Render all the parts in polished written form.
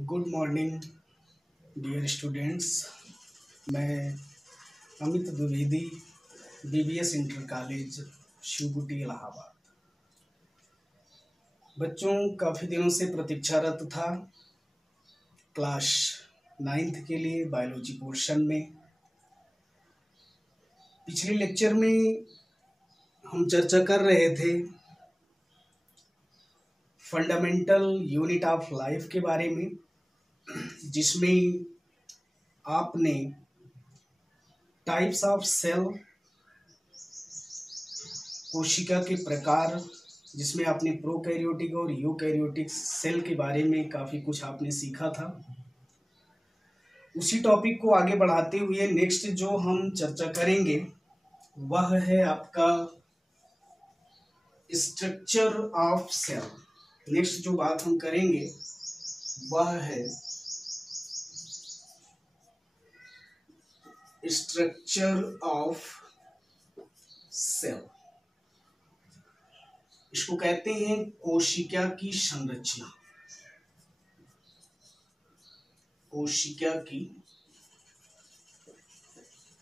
Good morning dear students. मैं Amit Dwivedi, BBS inter college Shivguti Allahabad. बच्चों, काफ़ी दिनों से प्रतीक्षारत था क्लास 9th के लिए बायोलॉजी पोर्शन में। पिछले लेक्चर में हम चर्चा कर रहे थे फंडामेंटल यूनिट ऑफ लाइफ के बारे में, जिसमें आपने टाइप्स ऑफ सेल, कोशिका के प्रकार, जिसमें आपने प्रोकैरियोटिक और यूकैरियोटिक सेल के बारे में काफ़ी कुछ आपने सीखा था। उसी टॉपिक को आगे बढ़ाते हुए नेक्स्ट जो हम चर्चा करेंगे वह है आपका स्ट्रक्चर ऑफ सेल। नेक्स्ट जो बात हम करेंगे वह है स्ट्रक्चर ऑफ सेल। इसको कहते हैं कोशिका की संरचना। कोशिका की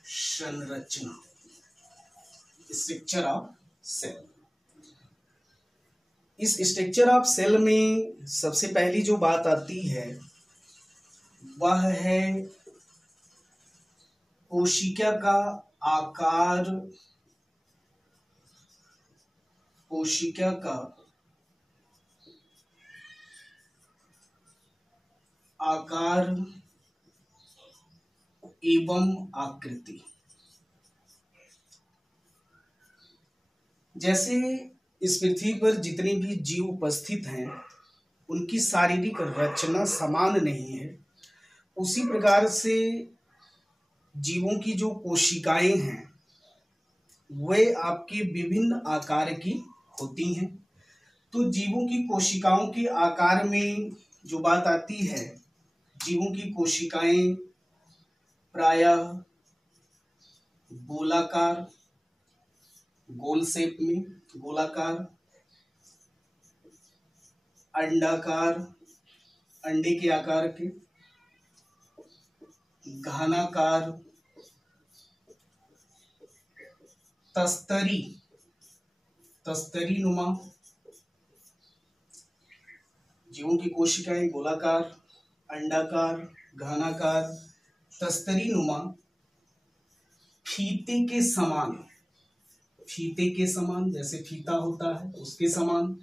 संरचना, स्ट्रक्चर ऑफ सेल। इस स्ट्रक्चर ऑफ सेल में सबसे पहली जो बात आती है वह है कोशिका का आकार। कोशिका का आकार एवं आकृति। जैसे इस पृथ्वी पर जितने भी जीव उपस्थित हैं उनकी शारीरिक रचना समान नहीं है, उसी प्रकार से जीवों की जो कोशिकाएं हैं वे आपके विभिन्न आकार की होती हैं। तो जीवों की कोशिकाओं के आकार में जो बात आती है, जीवों की कोशिकाएं प्रायः गोलाकार, गोल शेप में गोलाकार, अंडाकार, अंडे के आकार के, घनाकार, तस्तरी, तस्तरी नुमा। जीवों की कोशिकाएं गोलाकार, अंडाकार, घनाकार, तस्तरी नुमा, फीते के समान। फीते के समान, जैसे फीता होता है उसके समान,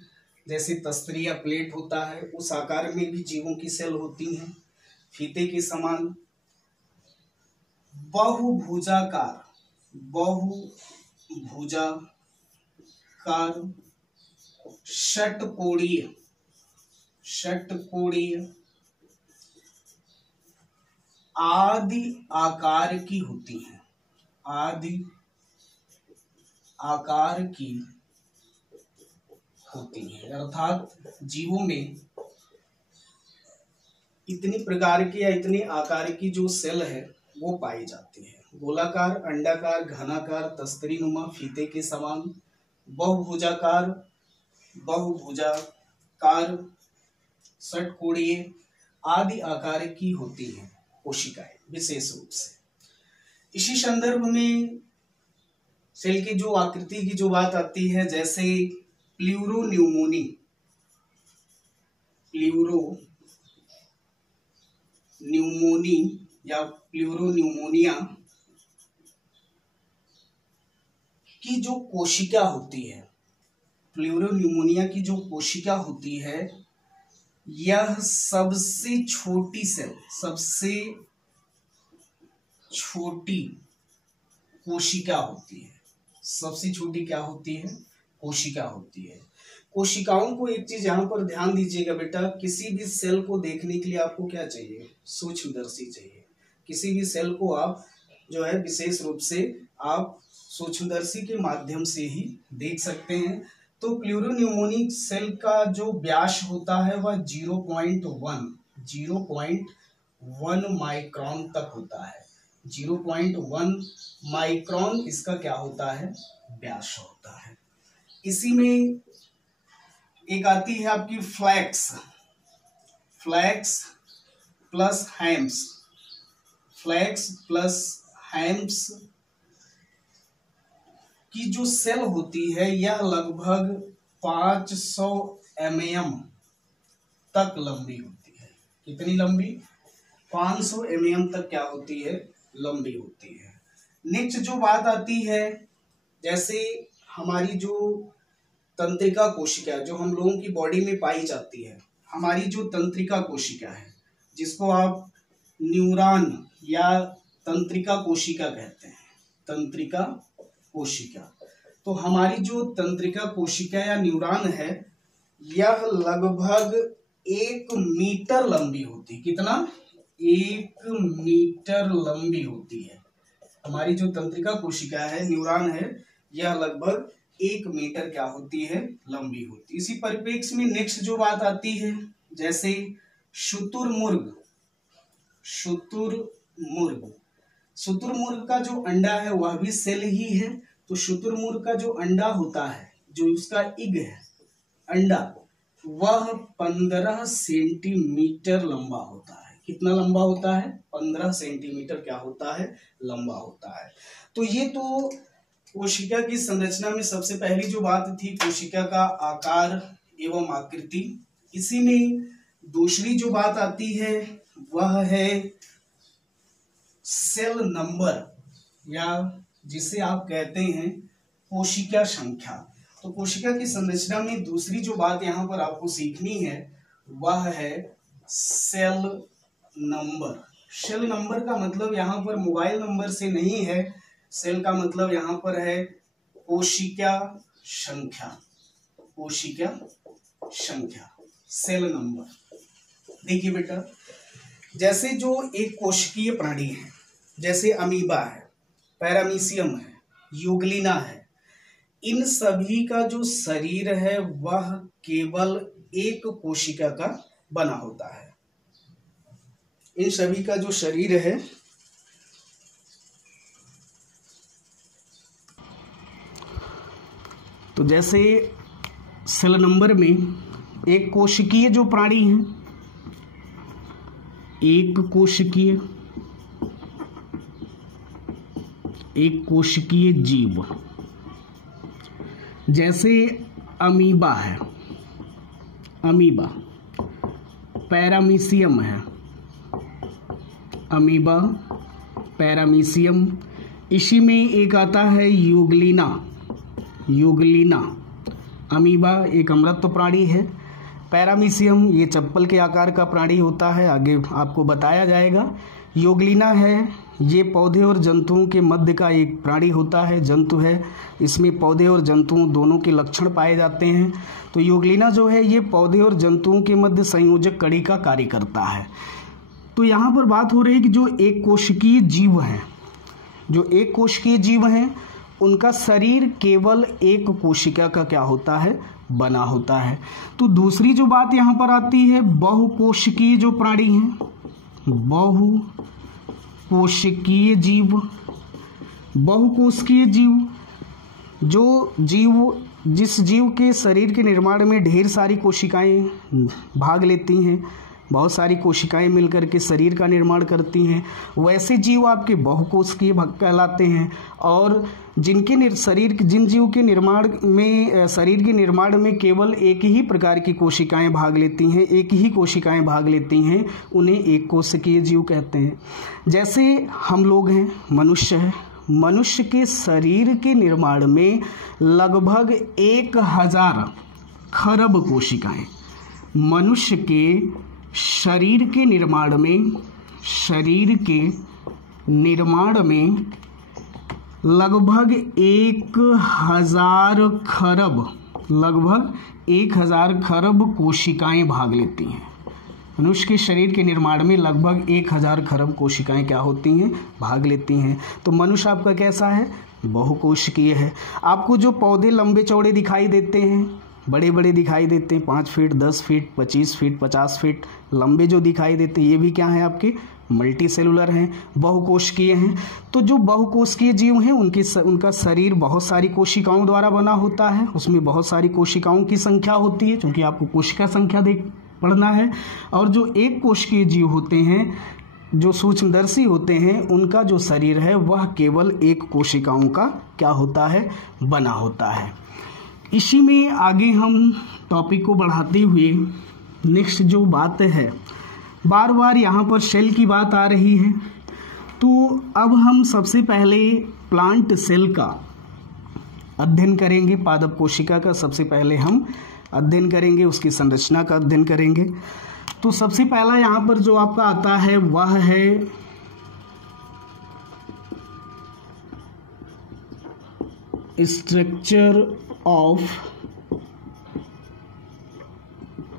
जैसे तस्तरी या प्लेट होता है उस आकार में भी जीवों की सेल होती हैं, फीते के समान। बहुभुजाकार, बहुभुजाकार, षटकोणीय, षटकोणीय, आदि आकार की होती हैं, आदि आकार की होती है। अर्थात जीवों में इतनी प्रकार के या इतने आकार की जो सेल है वो पाई जाती है। गोलाकार, अंडाकार, घनाकार, तस्तरी नुमा, फीते के समान, बहुभुजाकार, बहुभुजाकार, षटकोणीय आदि आकार की होती हैं कोशिकाएं विशेष रूप से। इसी संदर्भ में सेल की जो आकृति की जो बात आती है, जैसे प्लूरोन्यूमोनी, प्लूरोन्यूमोनी या प्लूरोन्यूमोनिया की जो कोशिका होती है, प्लूरोन्यूमोनिया की जो कोशिका होती है, यह सबसे छोटी सेल, सबसे छोटी कोशिका होती है। सबसे छोटी क्या होती है? कोशिका होती है। कोशिकाओं को एक चीज यहाँ पर ध्यान दीजिएगा बेटा, किसी भी सेल को देखने के लिए आपको क्या चाहिए? सूक्ष्मदर्शी चाहिए। किसी भी सेल को आप जो है विशेष रूप से आप सूक्ष्मदर्शी के माध्यम से ही देख सकते हैं। तो प्लूरोन्यूमोनिक सेल का जो व्यास होता है वह 0.1 माइक्रोन तक होता है। 0.1 माइक्रोन इसका क्या होता है? व्यास होता है। इसी में एक आती है आपकी फ्लैक्स। फ्लैक्स प्लस हैम्स, फ्लैक्स प्लस हैम्स की जो सेल होती है यह लगभग 500 mm तक लंबी होती है। कितनी लंबी? 500 mm तक क्या होती है? लंबी होती है। नेक्स्ट जो बात आती है, जैसे हमारी जो तंत्रिका कोशिका जो हम लोगों की बॉडी में पाई जाती है, हमारी जो तंत्रिका कोशिका है जिसको आप न्यूरॉन या तंत्रिका कोशिका कहते हैं, तंत्रिका कोशिका, तो हमारी जो तंत्रिका कोशिका या न्यूरॉन है यह लगभग 1 मीटर लंबी होती है। कितना? 1 मीटर लंबी होती है। हमारी जो तंत्रिका कोशिका है, न्यूरॉन है, यह लगभग 1 मीटर क्या होती है? लंबी होती है। इसी परिप्रेक्ष्य में नेक्स्ट जो बात आती है, जैसे शुतुरमुर्ग, शुतुरमुर्ग, शुतुरमुर्ग का जो अंडा है वह भी सेल ही है। तो शुतुरमुर्ग का जो अंडा होता है, जो उसका इग है, अंडा, वह 15 सेंटीमीटर लंबा होता है। कितना लंबा होता है? 15 सेंटीमीटर क्या होता है? लंबा होता है। तो ये तो कोशिका की संरचना में सबसे पहली जो बात थी कोशिका का आकार एवं आकृति। इसी में दूसरी जो बात आती है वह है सेल नंबर, या जिसे आप कहते हैं कोशिका संख्या। तो कोशिका की संरचना में दूसरी जो बात यहाँ पर आपको सीखनी है वह है सेल नंबर। सेल नंबर का मतलब यहाँ पर मोबाइल नंबर से नहीं है, सेल का मतलब यहाँ पर है कोशिका संख्या, कोशिका संख्या, सेल नंबर। देखिए बेटा, जैसे जो एक कोशिकीय प्राणी है, जैसे अमीबा है, पैरामीशियम है, यूग्लिना है, इन सभी का जो शरीर है वह केवल एक कोशिका का बना होता है। इन सभी का जो शरीर है तो जैसे सेल नंबर में एक कोशिकीय जो प्राणी है, एक कोशिकीय जीव, जैसे अमीबा है, अमीबा, पैरामीशियम है, अमीबा, पैरामीशियम, इसी में एक आता है यूग्लिना, यूग्लिना। अमीबा एक अमृत प्राणी है, पैरामीशियम ये चप्पल के आकार का प्राणी होता है, आगे आपको बताया जाएगा। यूग्लिना है, ये पौधे और जंतुओं के मध्य का एक प्राणी होता है, जंतु है, इसमें पौधे और जंतुओं दोनों के लक्षण पाए जाते हैं। तो यूग्लिना जो है ये पौधे और जंतुओं के मध्य संयोजक कड़ी का कार्य करता है। तो यहाँ पर बात हो रही है कि जो एक कोशिकीय जीव हैं, जो एक कोशिकीय जीव हैं, उनका शरीर केवल एक कोशिका का क्या होता है? बना होता है। तो दूसरी जो बात यहाँ पर आती है, बहुकोशिकीय जो प्राणी हैं, बहुकोशिकीय जीव, बहुकोशिकीय जीव, जो जीव, जिस जीव के शरीर के निर्माण में ढेर सारी कोशिकाएं भाग लेती हैं, बहुत सारी कोशिकाएं मिलकर के शरीर का निर्माण करती हैं, वैसे जीव आपके बहुकोशिकीय कहलाते हैं। और जिनके शरीर, जिन जीव के निर्माण में, शरीर के निर्माण में केवल एक ही प्रकार की कोशिकाएं भाग लेती हैं, एक ही कोशिकाएं भाग लेती हैं, उन्हें एक कोशिकीय जीव कहते हैं। जैसे हम लोग हैं, मनुष्य है, मनुष्य के शरीर के निर्माण में लगभग 1000 खरब कोशिकाएं, मनुष्य के शरीर के निर्माण में, शरीर के निर्माण में लगभग 1000 खरब, लगभग 1000 खरब कोशिकाएं भाग लेती हैं। मनुष्य के शरीर के निर्माण में लगभग 1000 खरब कोशिकाएं क्या होती हैं? भाग लेती हैं। तो मनुष्य आपका कैसा है? बहुकोशिकीय है। आपको जो पौधे लंबे चौड़े दिखाई देते हैं, बड़े बड़े दिखाई देते हैं, 5 फीट, 10 फीट, 25 फीट, 50 फीट लंबे जो दिखाई देते हैं, ये भी क्या हैं? आपके मल्टी सेलुलर हैं, बहुकोशिकीय हैं। तो जो बहुकोशिकीय जीव हैं उनका शरीर बहुत सारी कोशिकाओं द्वारा बना होता है, उसमें बहुत सारी कोशिकाओं की संख्या होती है, क्योंकि आपको कोशिका संख्या पढ़ना है। और जो एक कोशिकीय जीव होते हैं, जो सूक्ष्मदर्शी होते हैं, उनका जो शरीर है वह केवल एक कोशिकाओं का क्या होता है, बना होता है। इसी में आगे हम टॉपिक को बढ़ाते हुए नेक्स्ट जो बात है, बार बार यहाँ पर सेल की बात आ रही है, तो अब हम सबसे पहले प्लांट सेल का अध्ययन करेंगे। पादप कोशिका का सबसे पहले हम अध्ययन करेंगे, उसकी संरचना का अध्ययन करेंगे। तो सबसे पहला यहाँ पर जो आपका आता है वह है structure of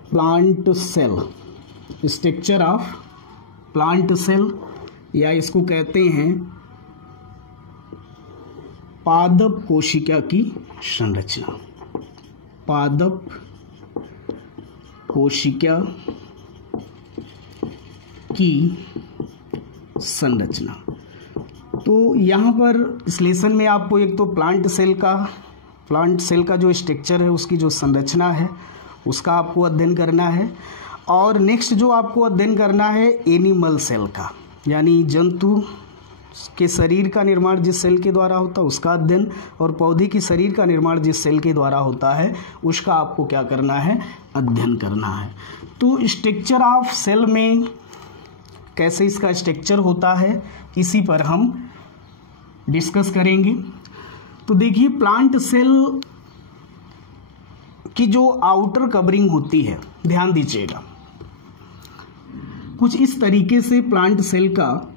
plant cell. Structure of plant cell, या इसको कहते हैं पादप कोशिका की संरचना। पादप कोशिका की संरचना। तो यहाँ पर इस लेसन में आपको एक तो प्लांट सेल का जो स्ट्रक्चर है, उसकी जो संरचना है, उसका आपको अध्ययन करना है। और नेक्स्ट जो आपको अध्ययन करना है एनिमल सेल का, यानी जंतु के शरीर का निर्माण जिस सेल के द्वारा होता है उसका अध्ययन, और पौधे की शरीर का निर्माण जिस सेल के द्वारा होता है उसका आपको क्या करना है, अध्ययन करना है। तो स्ट्रक्चर ऑफ सेल में कैसे इसका स्ट्रक्चर होता है, इसी पर हम डिस्कस करेंगे। तो देखिए, प्लांट सेल की जो आउटर कवरिंग होती है, ध्यान दीजिएगा, कुछ इस तरीके से प्लांट सेल का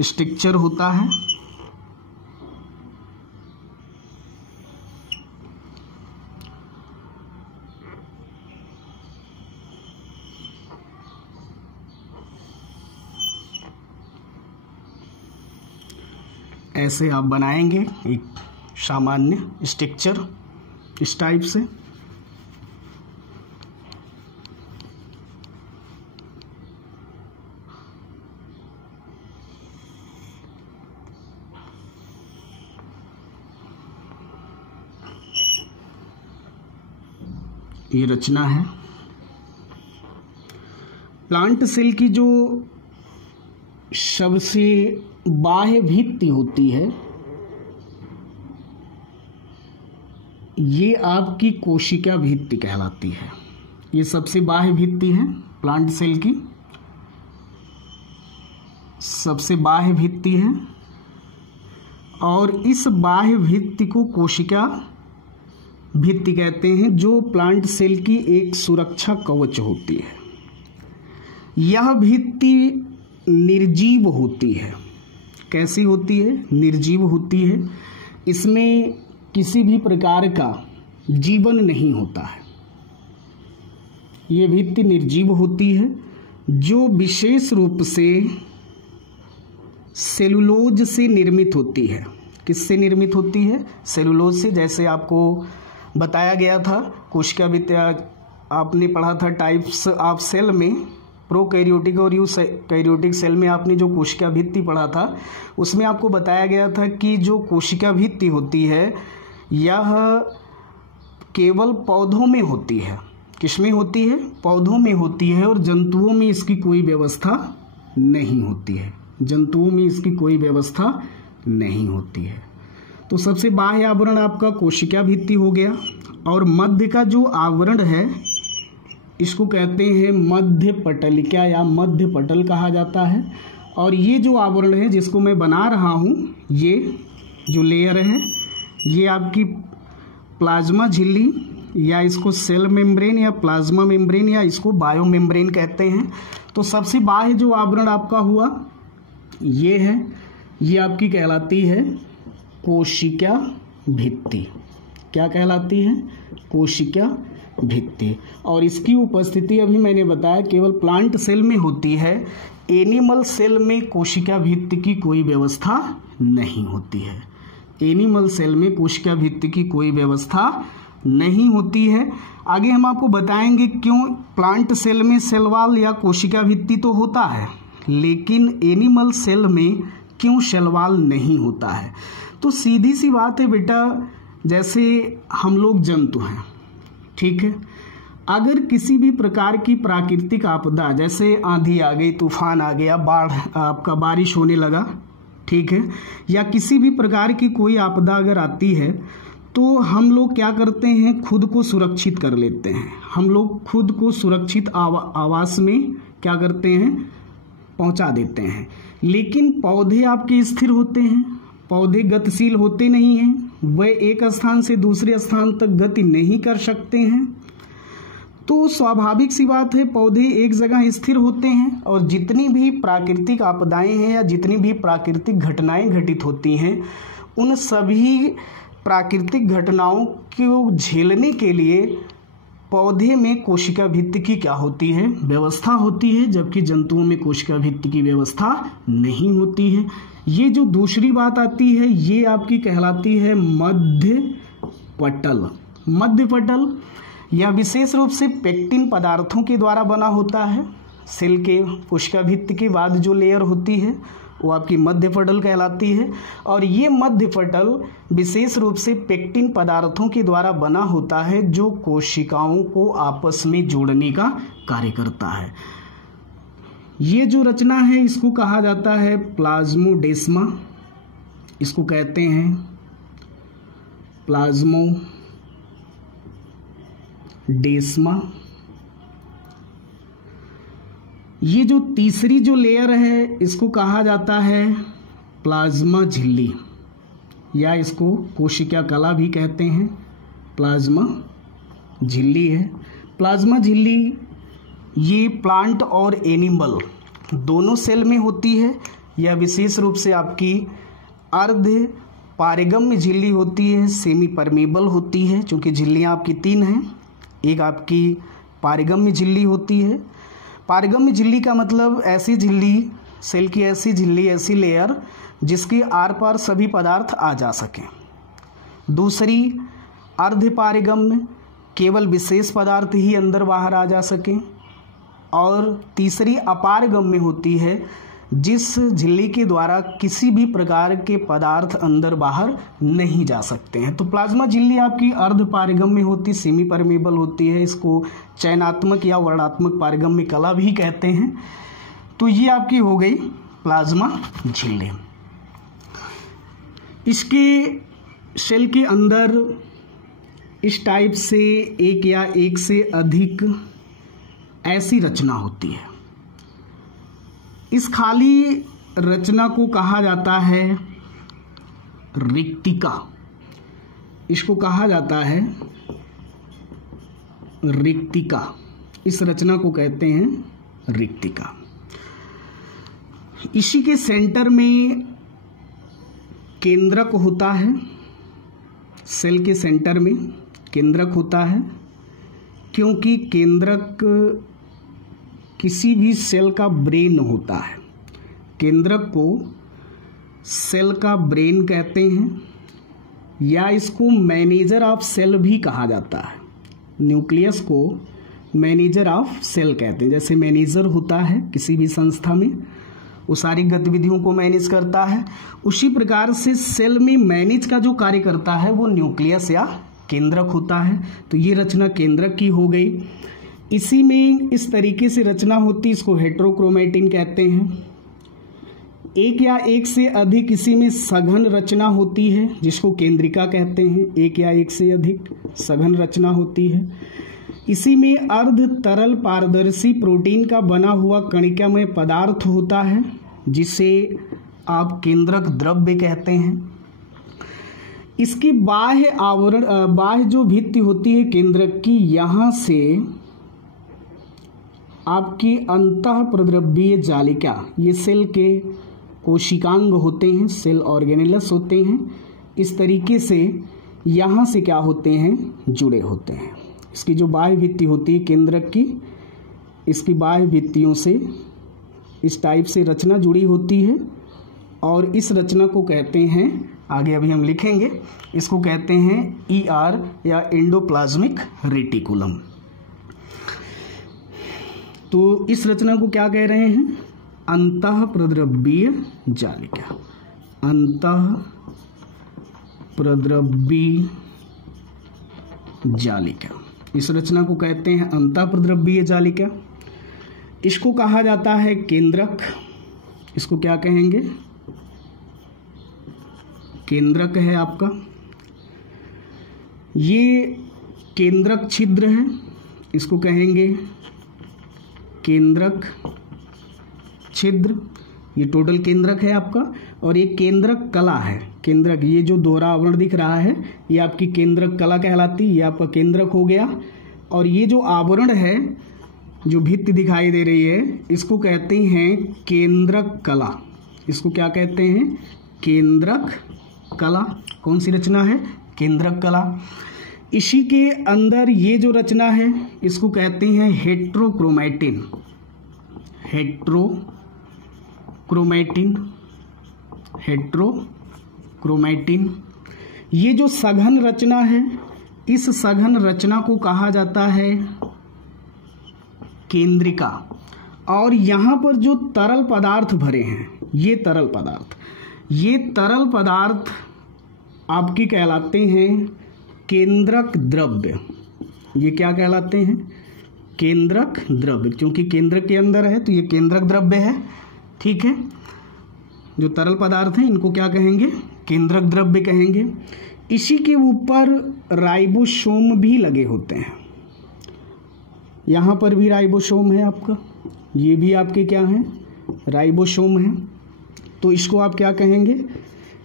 स्ट्रक्चर होता है। ऐसे आप बनाएंगे एक सामान्य स्ट्रक्चर इस टाइप से। ये रचना है प्लांट सेल की। जो सबसे बाह्य भित्ति होती है, ये आपकी कोशिका भित्ति कहलाती है। ये सबसे बाह्य भित्ति है प्लांट सेल की, सबसे बाह्य भित्ति है। और इस बाह्य भित्ति को कोशिका भित्ति कहते हैं, जो प्लांट सेल की एक सुरक्षा कवच होती है। यह भित्ति निर्जीव होती है। कैसी होती है? निर्जीव होती है। इसमें किसी भी प्रकार का जीवन नहीं होता है। ये भित्ति निर्जीव होती है, जो विशेष रूप से सेलुलोज से निर्मित होती है। किससे निर्मित होती है? सेलुलोज से। जैसे आपको बताया गया था कोशिका भित्ति, आपने पढ़ा था टाइप्स ऑफ सेल में, प्रोकैरियोटिक और यूकैरियोटिक सेल में आपने जो कोशिका भित्ति पढ़ा था, उसमें आपको बताया गया था कि जो कोशिका भित्ति होती है यह केवल पौधों में होती है। किसमें होती है? पौधों में होती है। और जंतुओं में इसकी कोई व्यवस्था नहीं होती है। जंतुओं में इसकी कोई व्यवस्था नहीं होती है। तो सबसे बाह्य आवरण आपका कोशिका भित्ति हो गया। और मध्य का जो आवरण है इसको कहते हैं मध्य पटलिका या मध्य पटल कहा जाता है। और ये जो आवरण है जिसको मैं बना रहा हूँ, ये जो लेयर है, ये आपकी प्लाज्मा झिल्ली, या इसको सेल मेम्ब्रेन या प्लाज्मा मेम्ब्रेन या इसको बायो मेम्ब्रेन कहते हैं। तो सबसे बाह्य जो आवरण आपका हुआ ये है, ये आपकी कहलाती है कोशिका भित्ति। क्या कहलाती है? कोशिका भित्ति। और इसकी उपस्थिति अभी मैंने बताया केवल प्लांट सेल में होती है। एनिमल सेल में कोशिका भित्ति की कोई व्यवस्था नहीं होती है। एनिमल सेल में कोशिका भित्ति की कोई व्यवस्था नहीं होती है। आगे हम आपको बताएंगे क्यों प्लांट सेल में सेल वॉल या कोशिका भित्ति तो होता है, लेकिन एनिमल सेल में क्यों सेल वॉल नहीं होता है। तो सीधी सी बात है बेटा, जैसे हम लोग जंतु हैं, ठीक है। अगर किसी भी प्रकार की प्राकृतिक आपदा, जैसे आंधी आ गई, तूफान आ गया, बाढ़, आपका बारिश होने लगा, ठीक है, या किसी भी प्रकार की कोई आपदा अगर आती है तो हम लोग क्या करते हैं, खुद को सुरक्षित कर लेते हैं। हम लोग खुद को सुरक्षित आवास में क्या करते हैं, पहुंचा देते हैं। लेकिन पौधे आपके स्थिर होते हैं, पौधे गतिशील होते नहीं हैं, वे एक स्थान से दूसरे स्थान तक गति नहीं कर सकते हैं। तो स्वाभाविक सी बात है, पौधे एक जगह स्थिर होते हैं और जितनी भी प्राकृतिक आपदाएं हैं या जितनी भी प्राकृतिक घटनाएं घटित होती हैं, उन सभी प्राकृतिक घटनाओं को झेलने के लिए पौधे में कोशिका भित्ति की क्या होती है, व्यवस्था होती है, जबकि जंतुओं में कोशिका भित्ति की व्यवस्था नहीं होती है। ये जो दूसरी बात आती है, ये आपकी कहलाती है मध्य पटल। मध्य पटल यह विशेष रूप से पेक्टिन पदार्थों के द्वारा बना होता है। सेल के कोशिका भित्ति के बाद जो लेयर होती है वो आपकी मध्य पटल कहलाती है। और ये मध्य पटल विशेष रूप से पेक्टिन पदार्थों के द्वारा बना होता है, जो कोशिकाओं को आपस में जोड़ने का कार्य करता है। ये जो रचना है इसको कहा जाता है प्लाज्मोडेस्मा, इसको कहते हैं प्लाज्मोडेस्मा। ये जो तीसरी जो लेयर है इसको कहा जाता है प्लाज्मा झिल्ली, या इसको कोशिका कला भी कहते हैं। प्लाज्मा झिल्ली है। प्लाज्मा झिल्ली ये प्लांट और एनिमल दोनों सेल में होती है। यह विशेष रूप से आपकी अर्ध पारगम्य झिल्ली होती है, सेमी परमेबल होती है, क्योंकि झिल्लियाँ आपकी 3 हैं। एक आपकी पारगम्य झिल्ली होती है। पारगम्य झिल्ली का मतलब ऐसी झिल्ली, सेल की ऐसी झिल्ली, ऐसी लेयर जिसके आर पार सभी पदार्थ आ जा सकें। दूसरी अर्ध पारगम्य, केवल विशेष पदार्थ ही अंदर बाहर आ जा सकें। और तीसरी अपारगम्य होती है, जिस झिल्ली के द्वारा किसी भी प्रकार के पदार्थ अंदर बाहर नहीं जा सकते हैं। तो प्लाज्मा झिल्ली आपकी अर्ध पारगम्य होती, सेमी परमेबल होती है। इसको चयनात्मक या वर्णात्मक पारगम्य कला भी कहते हैं। तो ये आपकी हो गई प्लाज्मा झिल्ली। इसके सेल के अंदर इस टाइप से एक या एक से अधिक ऐसी रचना होती है। इस खाली रचना को कहा जाता है रिक्तिका। इसको कहा जाता है रिक्तिका। इस रचना को कहते हैं रिक्तिका। इसी के सेंटर में केंद्रक होता है। सेल के सेंटर में केंद्रक होता है, क्योंकि केंद्रक किसी भी सेल का ब्रेन होता है। केंद्रक को सेल का ब्रेन कहते हैं, या इसको मैनेजर ऑफ सेल भी कहा जाता है। न्यूक्लियस को मैनेजर ऑफ सेल कहते हैं। जैसे मैनेजर होता है किसी भी संस्था में, वो सारी गतिविधियों को मैनेज करता है, उसी प्रकार से सेल में मैनेज का जो कार्य करता है वो न्यूक्लियस या केंद्रक होता है। तो ये रचना केंद्रक की हो गई। इसी में इस तरीके से रचना होती, इसको हेटेरोक्रोमैटिन कहते हैं। एक या एक से अधिक इसी में सघन रचना होती है, जिसको केंद्रिका कहते हैं। एक या एक से अधिक सघन रचना होती है। इसी में अर्ध तरल पारदर्शी प्रोटीन का बना हुआ कणिकामय पदार्थ होता है, जिसे आप केंद्रक द्रव्य कहते हैं। इसकी बाह्य आवरण, बाह्य जो भित्ति होती है केंद्रक की, यहाँ से आपकी अंतः प्रद्रव्यीय जालिका, ये सेल के कोशिकांग होते हैं, सेल ऑर्गेनेलस होते हैं। इस तरीके से यहाँ से क्या होते हैं, जुड़े होते हैं। इसकी जो बाह्य भित्ति होती है केंद्रक की, इसकी बाह्य भित्तियों से इस टाइप से रचना जुड़ी होती है। और इस रचना को कहते हैं, आगे अभी हम लिखेंगे, इसको कहते हैं ER या एंडोप्लाज्मिक रेटिकुलम। तो इस रचना को क्या कह रहे हैं, अंतः प्रद्रव्यीय जालिका। अंतः प्रद्रव्यीय जालिका। इस रचना को कहते हैं अंतःप्रद्रव्यीय जालिका। इसको कहा जाता है केंद्रक। इसको क्या कहेंगे? केंद्रक है आपका। ये केंद्रक छिद्र है, इसको कहेंगे केंद्रक छिद्र। ये टोटल केंद्रक है आपका। और ये केंद्रक कला है। केंद्रक, ये जो दोहरा आवरण दिख रहा है ये आपकी केंद्रक कला कहलाती है। ये आपका केंद्रक हो गया। और ये जो आवरण है, जो भित्ति दिखाई दे रही है, इसको कहते हैं केंद्रक कला। इसको क्या कहते हैं? केंद्रक कला। कौन सी रचना है? केंद्रक कला। इसी के अंदर ये जो रचना है इसको कहते हैं हेट्रोक्रोमैटिन। Heterochromatin, heterochromatin. ये जो सघन रचना है, इस सघन रचना को कहा जाता है केंद्रिका। और यहाँ पर जो तरल पदार्थ भरे हैं, ये तरल पदार्थ आपकी कहलाते हैं केंद्रक द्रव्य। ये क्या कहलाते हैं? केंद्रक द्रव्य। क्योंकि केंद्रक के अंदर है तो ये केंद्रक द्रव्य है। ठीक है। जो तरल पदार्थ हैं इनको क्या कहेंगे? केंद्रक द्रव्य कहेंगे। इसी के ऊपर राइबोसोम भी लगे होते हैं। यहाँ पर भी राइबोसोम है आपका। ये भी आपके क्या हैं? राइबोसोम है। तो इसको आप क्या कहेंगे?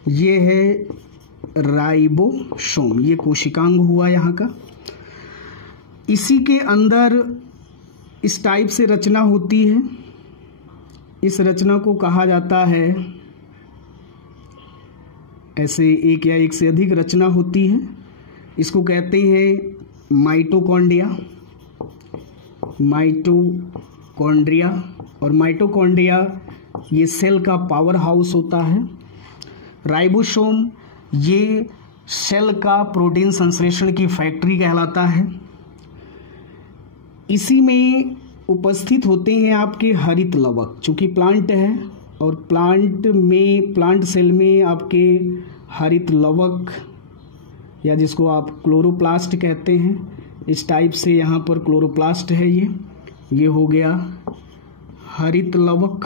ये है राइबोसोम। ये कोशिकांग हुआ यहाँ का। इसी के अंदर इस टाइप से रचना होती है। इस रचना को कहा जाता है, ऐसे एक या एक से अधिक रचना होती है, इसको कहते हैं माइटोकॉन्ड्रिया। माइटोकॉन्ड्रिया। और माइटोकॉन्ड्रिया ये सेल का पावर हाउस होता है। राइबोसोम ये सेल का प्रोटीन संश्लेषण की फैक्ट्री कहलाता है। इसी में उपस्थित होते हैं आपके हरित लवक। चूँकि प्लांट है और प्लांट सेल में आपके हरित लवक, या जिसको आप क्लोरोप्लास्ट कहते हैं, इस टाइप से यहाँ पर क्लोरोप्लास्ट है। ये हो गया हरित लवक।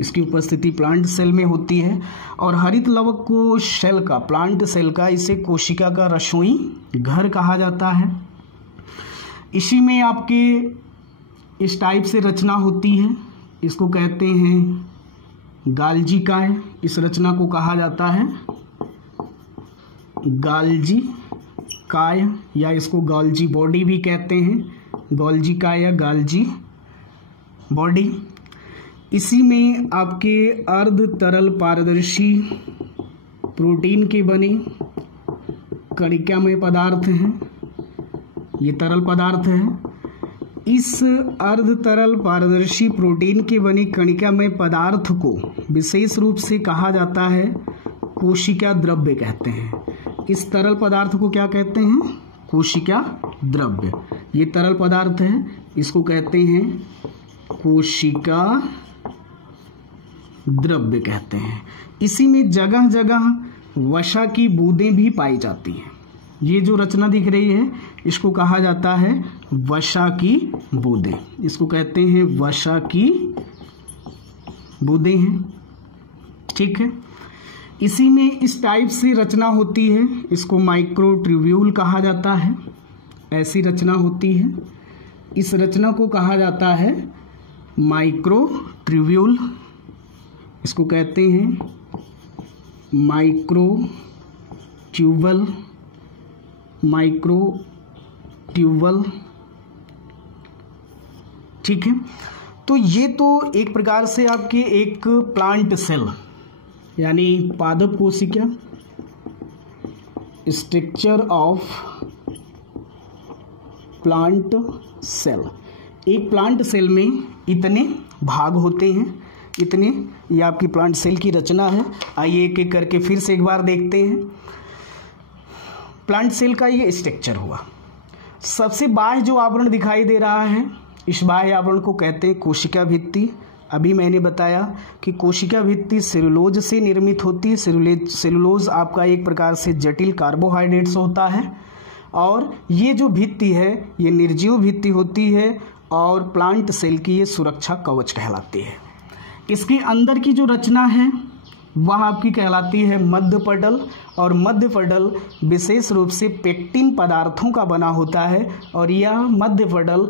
इसकी उपस्थिति प्लांट सेल में होती है। और हरित लवक को सेल का, प्लांट सेल का, इसे कोशिका का रसोई घर कहा जाता है। इसी में आपके इस टाइप से रचना होती है। इसको कहते हैं गाल्जी काय। इस रचना को कहा जाता है गाल्जी काय, या इसको गाल्जी बॉडी भी कहते हैं। गाल्जी काय या गाल्जी बॉडी। इसी में आपके अर्ध तरल पारदर्शी प्रोटीन के बने कणिकामय पदार्थ हैं। ये तरल पदार्थ है। इस अर्ध तरल पारदर्शी प्रोटीन के बने कणिकामय पदार्थ को विशेष रूप से कहा जाता है कोशिका द्रव्य कहते हैं। इस तरल पदार्थ को क्या कहते हैं? कोशिका द्रव्य। ये तरल पदार्थ है, इसको कहते हैं कोशिका द्रव्य कहते हैं। इसी में जगह जगह वसा की बूंदें भी पाई जाती हैं। ये जो रचना दिख रही है इसको कहा जाता है वसा की बूंदें। इसको कहते हैं वसा की बूंदें हैं। ठीक है। इसी में इस टाइप से रचना होती है। इसको माइक्रोट्यूब्यूल कहा जाता है। ऐसी रचना होती है। इस रचना को कहा जाता है माइक्रोट्यूब्यूल। इसको कहते हैं माइक्रोट्यूबल। माइक्रोट्यूबल। ठीक है। तो ये तो एक प्रकार से आपके एक प्लांट सेल यानी पादप कोशिका, स्ट्रक्चर ऑफ प्लांट सेल। एक प्लांट सेल में इतने भाग होते हैं, इतने, ये आपकी प्लांट सेल की रचना है। आइए एक एक करके फिर से एक बार देखते हैं। प्लांट सेल का ये स्ट्रक्चर हुआ। सबसे बाह्य जो आवरण दिखाई दे रहा है, इस बाह्य आवरण को कहते हैं कोशिका भित्ति। अभी मैंने बताया कि कोशिका भित्ति सेलुलोज से निर्मित होती है। सेलुलोज आपका एक प्रकार से जटिल कार्बोहाइड्रेट्स होता है और ये जो भित्ति है ये निर्जीव भित्ति होती है और प्लांट सेल की ये सुरक्षा कवच कहलाती है। इसके अंदर की जो रचना है वह आपकी कहलाती है मध्य पटल, और मध्य पटल विशेष रूप से पेक्टिन पदार्थों का बना होता है और यह मध्य पटल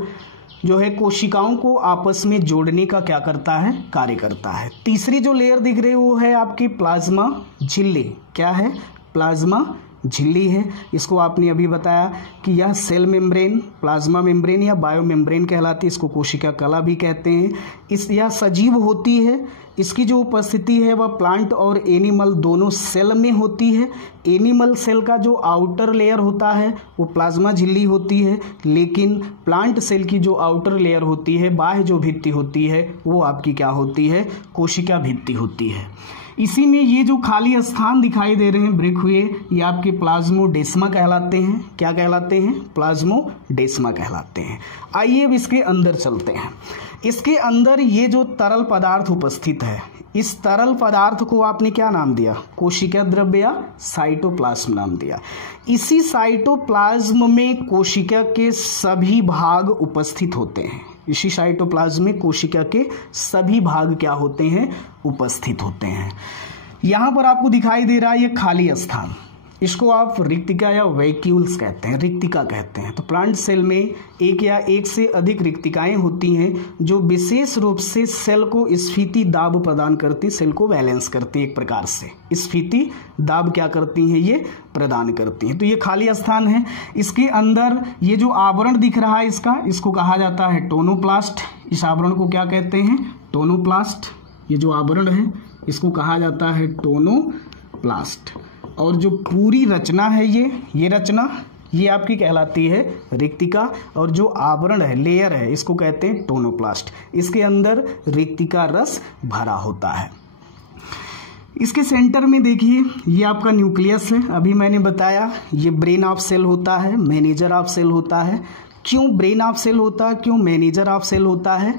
जो है कोशिकाओं को आपस में जोड़ने का क्या करता है, कार्य करता है। तीसरी जो लेयर दिख रही है वो है आपकी प्लाज्मा झिल्ली। क्या है? प्लाज्मा झिल्ली है। इसको आपने अभी बताया कि यह सेल मेम्ब्रेन, प्लाज्मा मेम्ब्रेन या बायो मेम्ब्रेन कहलाती है। इसको कोशिका कला भी कहते हैं। यह सजीव होती है। इसकी जो उपस्थिति है वह प्लांट और एनिमल दोनों सेल में होती है। एनिमल सेल का जो आउटर लेयर होता है वो प्लाज्मा झिल्ली होती है, लेकिन प्लांट सेल की जो आउटर लेयर होती है, बाह्य जो भित्ति होती है, वो आपकी क्या होती है, कोशिका भित्ति होती है। इसी में ये जो खाली स्थान दिखाई दे रहे हैं ब्रेक हुए, ये आपके प्लाज्मोडेस्मा कहलाते हैं। क्या कहलाते हैं? प्लाज्मोडेस्मा कहलाते हैं। आइए अब इसके अंदर चलते हैं। इसके अंदर ये जो तरल पदार्थ उपस्थित है, इस तरल पदार्थ को आपने क्या नाम दिया? कोशिका द्रव्य या साइटोप्लाज्म नाम दिया। इसी साइटोप्लाज्म में कोशिका के सभी भाग उपस्थित होते हैं। इसी साइटोप्लाज्म में कोशिका के सभी भाग क्या होते हैं? उपस्थित होते हैं। यहाँ पर आपको दिखाई दे रहा है ये खाली स्थान, इसको आप रिक्तिका या वैक्यूल्स कहते हैं, रिक्तिका कहते हैं। तो प्लांट सेल में एक या एक से अधिक रिक्तिकाएं होती हैं जो विशेष रूप से सेल को स्फीति दाब प्रदान करती, सेल को बैलेंस करती। एक प्रकार से स्फीति दाब क्या करती हैं? ये प्रदान करती हैं। तो ये खाली स्थान है। इसके अंदर ये जो आवरण दिख रहा है इसको कहा जाता है टोनोप्लास्ट। इस आवरण को क्या कहते हैं? टोनोप्लास्ट। ये जो आवरण है इसको कहा जाता है टोनोप्लास्ट। और जो पूरी रचना है ये रचना ये आपकी कहलाती है रिक्तिका, और जो आवरण है, लेयर है, इसको कहते हैं टोनोप्लास्ट। इसके अंदर रिक्तिका रस भरा होता है। इसके सेंटर में देखिए ये आपका न्यूक्लियस है। अभी मैंने बताया ये ब्रेन ऑफ सेल होता है, मैनेजर ऑफ सेल होता है। क्यों ब्रेन ऑफ सेल होता है, क्यों मैनेजर ऑफ सेल होता है?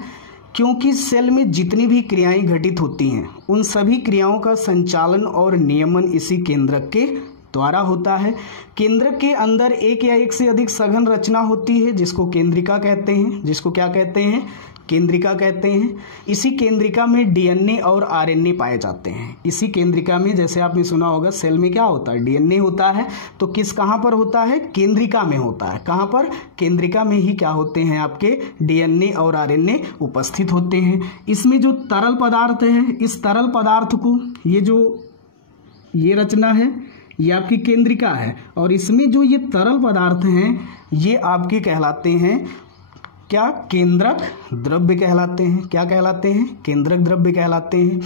क्योंकि सेल में जितनी भी क्रियाएं घटित होती हैं उन सभी क्रियाओं का संचालन और नियमन इसी केंद्रक के द्वारा होता है। केंद्रक के अंदर एक या एक से अधिक सघन रचना होती है जिसको केंद्रिका कहते हैं। जिसको क्या कहते हैं? केंद्रिका कहते हैं। इसी केंद्रिका में डीएनए और आरएनए पाए जाते हैं। इसी केंद्रिका में, जैसे आपने सुना होगा, सेल में क्या होता है? डीएनए होता है। तो कहाँ पर होता है? केंद्रिका में होता है। कहाँ पर? केंद्रिका में ही क्या होते हैं? आपके डीएनए और आरएनए उपस्थित होते हैं। इसमें जो तरल पदार्थ है, इस तरल पदार्थ को ये रचना है, ये आपकी केंद्रिका है, और इसमें जो ये तरल पदार्थ हैं ये आपके कहलाते हैं क्या? केंद्रक द्रव्य कहलाते हैं। क्या कहलाते हैं? केंद्रक द्रव्य कहलाते हैं।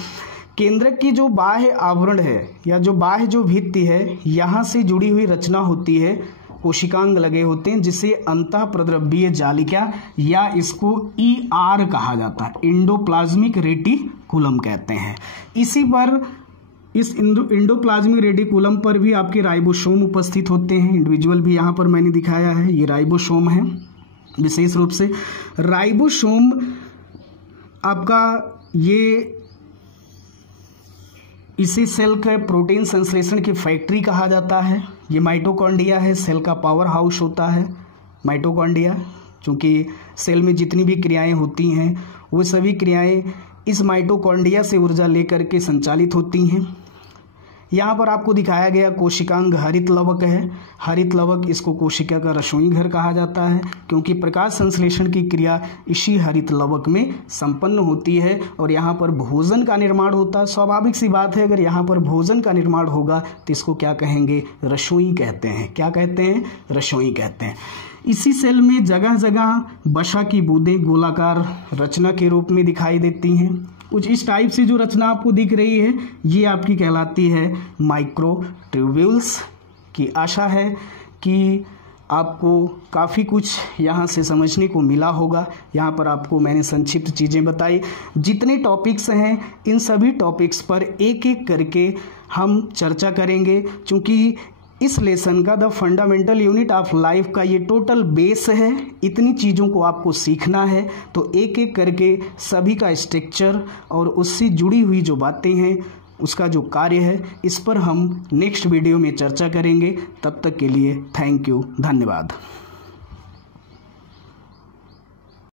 केंद्रक की जो बाह्य आवरण है या जो बाह्य जो भित्ति है, यहाँ से जुड़ी हुई रचना होती है, कोशिकांग लगे होते हैं, जिसे अंतः प्रद्रव्यीय जालिका या इसको ER कहा जाता है, इंडोप्लाज्मिक रेटिकुलम कहते हैं। इसी पर इस इंडोप्लाज्मिक रेटिकुलम पर भी आपके राइबोसोम उपस्थित होते हैं। इंडिविजुअल भी यहाँ पर मैंने दिखाया है, ये राइबोसोम है। विशेष रूप से राइबोसोम आपका इसे सेल का प्रोटीन संश्लेषण की फैक्ट्री कहा जाता है। ये माइटोकॉन्ड्रिया है, सेल का पावर हाउस होता है माइटोकॉन्ड्रिया। चूँकि सेल में जितनी भी क्रियाएं होती हैं वो सभी क्रियाएं इस माइटोकॉन्ड्रिया से ऊर्जा लेकर के संचालित होती हैं। यहाँ पर आपको दिखाया गया कोशिकांग हरित लवक है। हरित लवक, इसको कोशिका का रसोई घर कहा जाता है क्योंकि प्रकाश संश्लेषण की क्रिया इसी हरित लवक में संपन्न होती है और यहाँ पर भोजन का निर्माण होता है। स्वाभाविक सी बात है, अगर यहाँ पर भोजन का निर्माण होगा तो इसको क्या कहेंगे? रसोई कहते हैं। क्या कहते हैं? रसोई कहते हैं। इसी सेल में जगह जगह वसा की बूंदें गोलाकार रचना के रूप में दिखाई देती हैं। कुछ इस टाइप से जो रचना आपको दिख रही है ये आपकी कहलाती है माइक्रोट्यूब्यूल्स की। आशा है कि आपको काफ़ी कुछ यहाँ से समझने को मिला होगा। यहाँ पर आपको मैंने संक्षिप्त चीज़ें बताई। जितने टॉपिक्स हैं इन सभी टॉपिक्स पर एक एक करके हम चर्चा करेंगे, क्योंकि इस लेसन का the fundamental unit of life का ये टोटल बेस है। इतनी चीज़ों को आपको सीखना है तो एक एक करके सभी का स्ट्रक्चर और उससे जुड़ी हुई जो बातें हैं उसका जो कार्य है, इस पर हम नेक्स्ट वीडियो में चर्चा करेंगे। तब तक के लिए थैंक यू, धन्यवाद।